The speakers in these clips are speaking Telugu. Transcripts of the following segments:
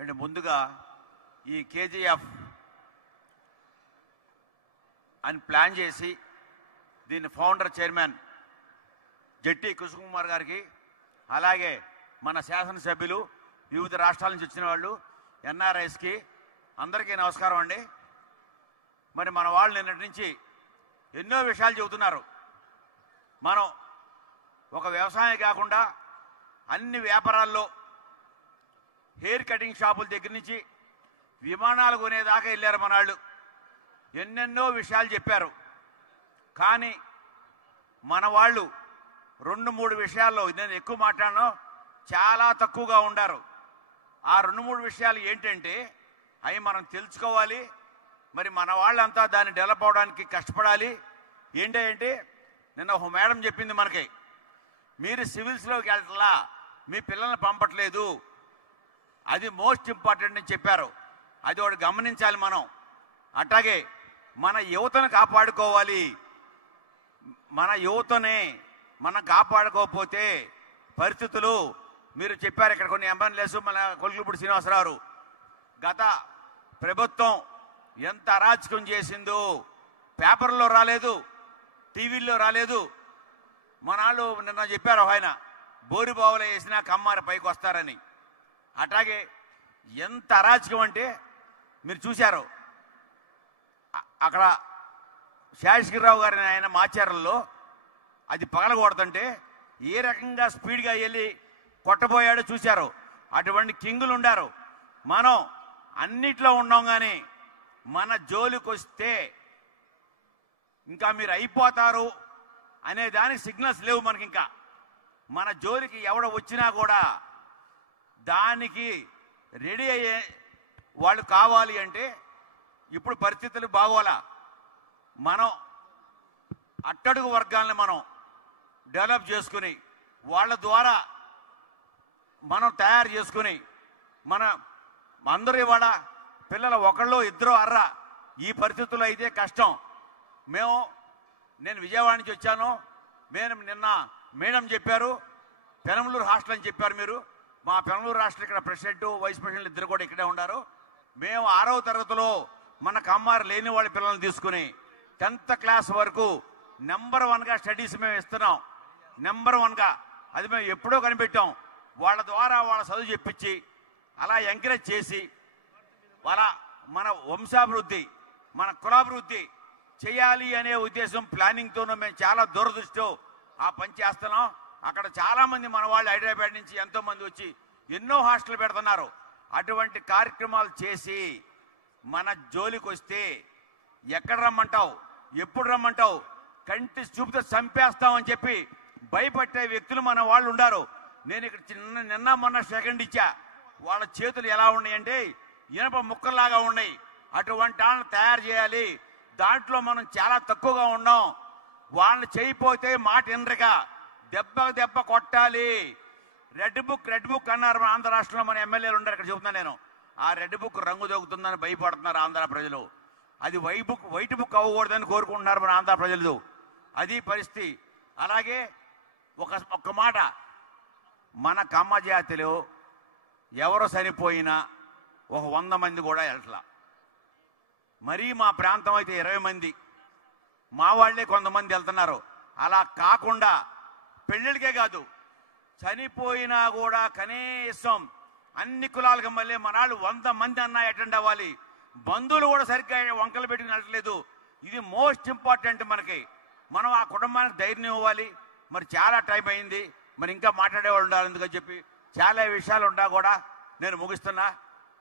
అంటే ముందుగా ఈ కేజీఎఫ్ అని ప్లాన్ చేసి దీని ఫౌండర్ చైర్మన్ జట్టి కుసుకుమార్ గారికి, అలాగే మన శాసనసభ్యులు, వివిధ రాష్ట్రాల నుంచి వచ్చిన వాళ్ళు, ఎన్ఆర్ఐస్కి అందరికీ నమస్కారం అండి. మరి మన వాళ్ళు నిన్నటి నుంచి ఎన్నో విషయాలు చెబుతున్నారు. మనం ఒక వ్యవసాయం కాకుండా అన్ని వ్యాపారాల్లో హెయిర్ కటింగ్ షాపుల దగ్గర నుంచి విమానాలు కొనేదాకా వెళ్ళారు మన వాళ్ళు. ఎన్నెన్నో విషయాలు చెప్పారు. కానీ మన వాళ్ళు 2-3 విషయాల్లో, నేను ఎక్కువ మాట్లాడను, చాలా తక్కువగా ఉండారు. ఆ 2-3 విషయాలు ఏంటంటే అవి మనం తెలుసుకోవాలి. మరి మన వాళ్ళంతా దాన్ని డెవలప్ అవడానికి కష్టపడాలి. ఏంటంటే నిన్న ఒక మేడం చెప్పింది మనకి, మీరు సివిల్స్లోకి వెళ్ళట్లా, మీ పిల్లల్ని పంపట్లేదు, అది మోస్ట్ ఇంపార్టెంట్ అని చెప్పారు. అది ఒకటి గమనించాలి మనం. అట్లాగే మన యువతను కాపాడుకోవాలి. మన యువతని మనం కాపాడుకోకపోతే పరిస్థితులు, మీరు చెప్పారు ఇక్కడ కొన్ని ఎమ్మెల్యేస్, మన కొల్లుపూడి శ్రీనివాసరావు, గత ప్రభుత్వం ఎంత అరాచకం చేసిందో, పేపర్లో రాలేదు, టీవీల్లో రాలేదు. మనాళ్ళు నిన్న చెప్పారు ఆయన, బోరిబావులు వేసినా కమ్మారి పైకి వస్తారని. అట్లాగే ఎంత అరాచకం అంటే మీరు చూశారు. అక్కడ శేషగిరిరావు గారిని ఆయన మాచారంలో అది పగలగొడుతుంటే ఏ రకంగా స్పీడ్గా వెళ్ళి కొట్టబోయాడో చూశారు. అటువంటి కింగులు ఉండారు. మనం అన్నిట్లో ఉన్నాం, కానీ మన జోలికి వస్తే ఇంకా మీరు అయిపోతారు అనే దానికి సిగ్నల్స్ లేవు మనకి. ఇంకా మన జోలికి ఎవడ వచ్చినా కూడా దానికి రెడీ అయ్యే వాళ్ళు కావాలి. అంటే ఇప్పుడు పరిస్థితులు బాగోలా. మనం అట్టడుగు వర్గాలను మనం డెవలప్ చేసుకుని, వాళ్ళ ద్వారా మనం తయారు చేసుకుని, మన అందరూ ఇవాళ పిల్లలు ఒకళ్ళు ఇద్దరు అర్రా, ఈ పరిస్థితుల్లో అయితే కష్టం. నేను విజయవాడ నుంచి వచ్చాను. నిన్న మేడం చెప్పారు పెనమలూరు హాస్టల్ అని చెప్పారు. మీరు మా పెనమలూరు హాస్టల్ ఇక్కడ ప్రెసిడెంట్, వైస్ ప్రెసిడెంట్ ఇద్దరు కూడా ఇక్కడే ఉన్నారు. మేము 6వ తరగతిలో మన కమ్మారు లేని వాళ్ళ పిల్లల్ని తీసుకుని 10th క్లాస్ వరకు నెంబర్ 1గా స్టడీస్ మేము ఇస్తున్నాం. నెంబర్ 1గా అది మేము ఎప్పుడో కనిపెట్టాం. వాళ్ళ ద్వారా వాళ్ళ చదువు చెప్పించి అలా ఎంకరేజ్ చేసి వాళ్ళ మన వంశాభివృద్ధి, మన కులాభివృద్ధి చేయాలి అనే ఉద్దేశం, ప్లానింగ్తోనూ మేము చాలా దూరదృష్టితో ఆ పని చేస్తున్నాం. అక్కడ చాలామంది మన వాళ్ళు హైదరాబాద్ నుంచి ఎంతోమంది వచ్చి ఎన్నో హాస్టల్ పెడుతున్నారు. అటువంటి కార్యక్రమాలు చేసి మన జోలికి వస్తే ఎక్కడ రమ్మంటావు, ఎప్పుడు రమ్మంటావు, కంటి చూపుతో చంపేస్తామని చెప్పి భయపట్టే వ్యక్తులు మన వాళ్ళు ఉండారు. నేను ఇక్కడ నిన్న మొన్న సెకండ్ ఇచ్చా. వాళ్ళ చేతులు ఎలా ఉన్నాయంటే ఇనప ముక్కల్లాగా ఉన్నాయి. అటువంటి వాళ్ళని తయారు చేయాలి. దాంట్లో మనం చాలా తక్కువగా ఉన్నాం. వాళ్ళని చేయిపోతే మాట ఎనరిగా దెబ్బ కొట్టాలి. రెడ్ బుక్ అన్నారు మన ఆంధ్ర రాష్ట్రంలో. మన ఎమ్మెల్యేలు ఉన్నారు ఇక్కడ, చెబుతున్నాను నేను. ఆ రెడ్ బుక్ రంగు దొక్కుతుందని భయపడుతున్నారు ఆంధ్ర ప్రజలు. అది వైట్ బుక్ అవ్వకూడదని కోరుకుంటున్నారు మన ఆంధ్ర ప్రజలు. అది పరిస్థితి. అలాగే ఒక్క మాట, మన కమ్మ జాతిలో ఎవరు చనిపోయినా ఒక 100 మంది కూడా వెళ్ళట్లా. మరీ మా ప్రాంతం అయితే 20 మంది, మా వాళ్లే కొంతమంది వెళ్తున్నారు. అలా కాకుండా పెళ్ళిళ్ళకే కాదు, చనిపోయినా కూడా కనీసం అన్ని కులాలకు మళ్ళీ మనాళ్ళు 100 మంది అన్నా అటెండ్ అవ్వాలి. బంధువులు కూడా సరిగ్గా వంకలు పెట్టుకుని వెళ్ళట్లేదు. ఇది మోస్ట్ ఇంపార్టెంట్ మనకి. మనం ఆ కుటుంబానికి ధైర్యం ఇవ్వాలి. మరి చాలా టైం అయింది, మరి ఇంకా మాట్లాడేవాళ్ళు ఉండాలి. ఎందుకని చెప్పి చాలా విషయాలు ఉన్నా కూడా నేను ముగిస్తున్నా.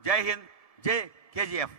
జై హింద్, జై కేజీఎఫ్.